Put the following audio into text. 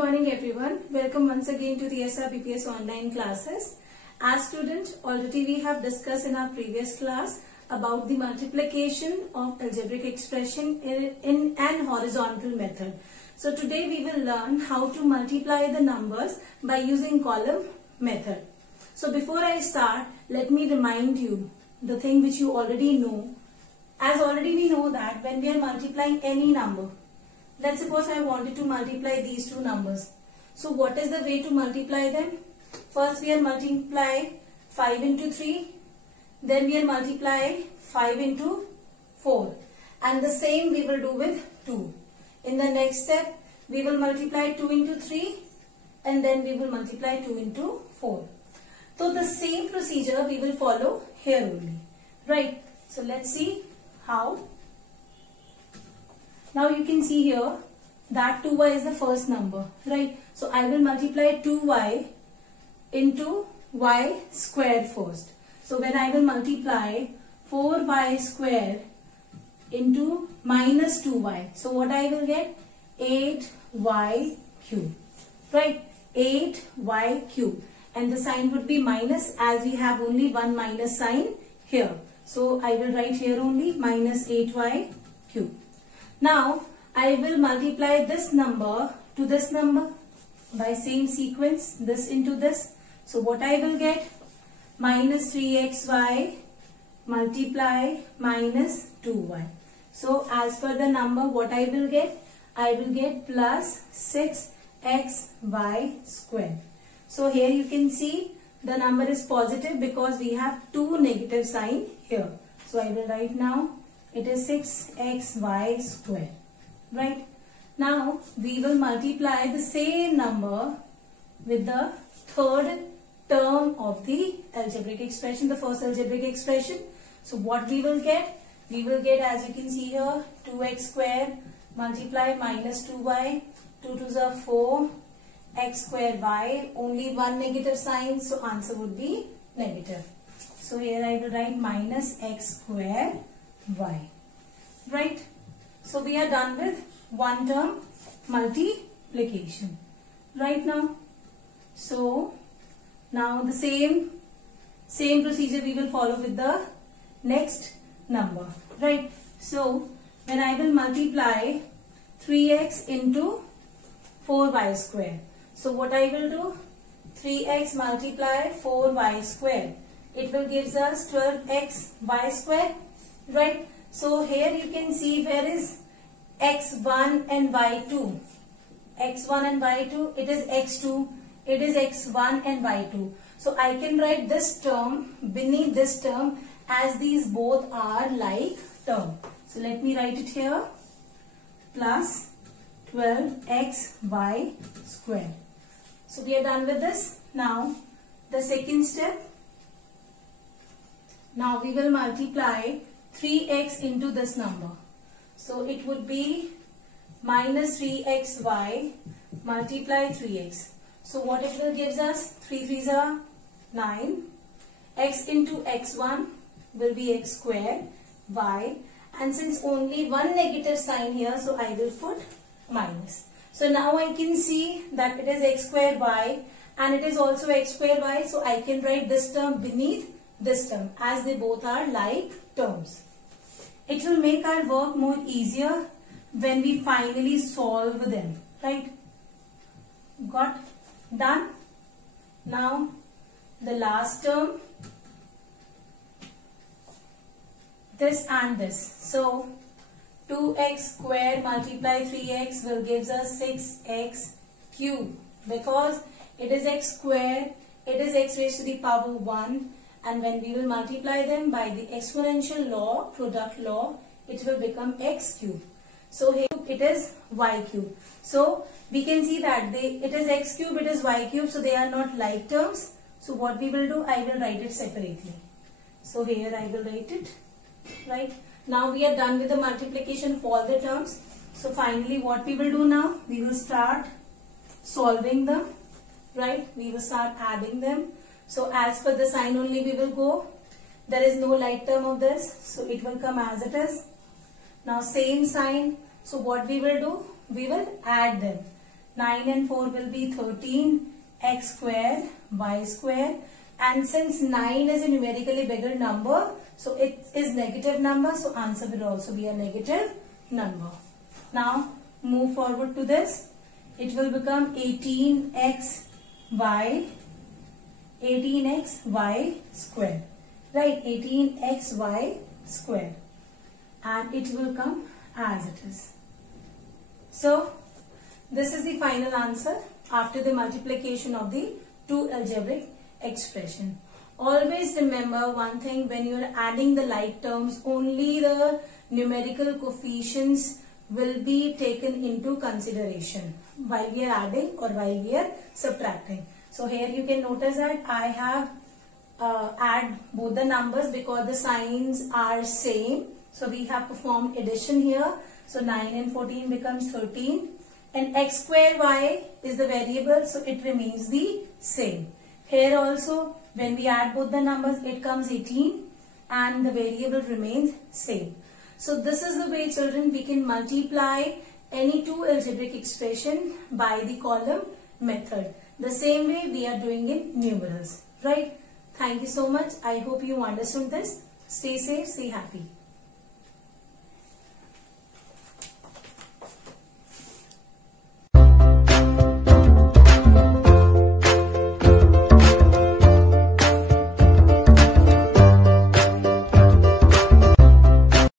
morning everyone. Welcome once again to the SRBPS online classes. As students, already we have discussed in our previous class about the multiplication of algebraic expression in an horizontal method. So today we will learn how to multiply the numbers by using column method. So before I start, let me remind you the thing which you already know. As already we know that when we are multiplying any number, let's suppose I wanted to multiply these two numbers. So what is the way to multiply them? First we are multiply 5 into 3. Then we are multiply 5 into 4. And the same we will do with 2. In the next step, we will multiply 2 into 3. And then we will multiply 2 into 4. So the same procedure we will follow here only. Right. So let's see how. Now you can see here that 2y is the first number, right? So I will multiply 2y into y square first. So when I will multiply 4y square into minus 2y. So what I will get? 8y cube, right? 8y cube. And the sign would be minus as we have only one minus sign here. So I will write here only minus 8y cube. Now, I will multiply this number to this number by same sequence, this into this. So, what I will get? Minus 3xy multiply minus 2y. So, as per the number, what I will get? I will get plus 6xy square. So, here you can see the number is positive because we have two negative sign here. So, I will write now. It is 6xy square, right? Now, we will multiply the same number with the third term of the algebraic expression, the first algebraic expression. So, what we will get? We will get, as you can see here, 2x square multiply minus 2y, 2 to the 4, x square y, only one negative sign, so answer would be negative. So, here I will write minus x square y, right? So we are done with one term multiplication right now. So now the same procedure we will follow with the next number, right? So when I will multiply 3x into 4y square, so what I will do? 3x multiply 4y square, it will gives us 12x y square. Right. So here you can see where is x1 and y2. x1 and y2, it is x2, it is x1 and y2. So I can write this term beneath this term as these both are like term. So let me write it here. Plus 12xy square. So we are done with this. Now the second step. Now we will multiply 3x into this number. So it would be minus 3xy multiply 3x. So what it will gives us? 3 3s are 9. X into x1 will be x square y. And since only one negative sign here, so I will put minus. So now I can see that it is x square y and it is also x square y. So I can write this term beneath this term as they both are like terms. It will make our work more easier when we finally solve them, right? Got done? Now the last term, this and this. So 2x square multiply 3x will gives us 6x cube because it is x square, it is x raised to the power 1. And when we will multiply them by the exponential law, product law, it will become x cube. So here it is y cube. So we can see that it is x cube, it is y cube. So they are not like terms. So what we will do, I will write it separately. So here I will write it, right? Now we are done with the multiplication of all the terms. So finally what we will do now, we will start solving them, right? We will start adding them. So as per the sign only we will go. There is no like term of this. So it will come as it is. Now same sign. So what we will do? We will add them. 9 and 4 will be 13 x square y square, and since 9 is a numerically bigger number, so it is negative number, so answer will also be a negative number. Now move forward to this. It will become 18xy square, right? 18xy square, and it will come as it is. So this is the final answer after the multiplication of the two algebraic expression. Always remember one thing: when you are adding the like terms, only the numerical coefficients will be taken into consideration while we are adding or while we are subtracting. So here you can notice that I have add both the numbers because the signs are same. So we have performed addition here. So 9 and 14 becomes 13, and x square y is the variable, so it remains the same. Here also when we add both the numbers, it comes 18 and the variable remains same. So this is the way, children, we can multiply any two algebraic expression by the column method. The same way we are doing in numerals, right? Thank you so much. I hope you understood this. Stay safe, stay happy.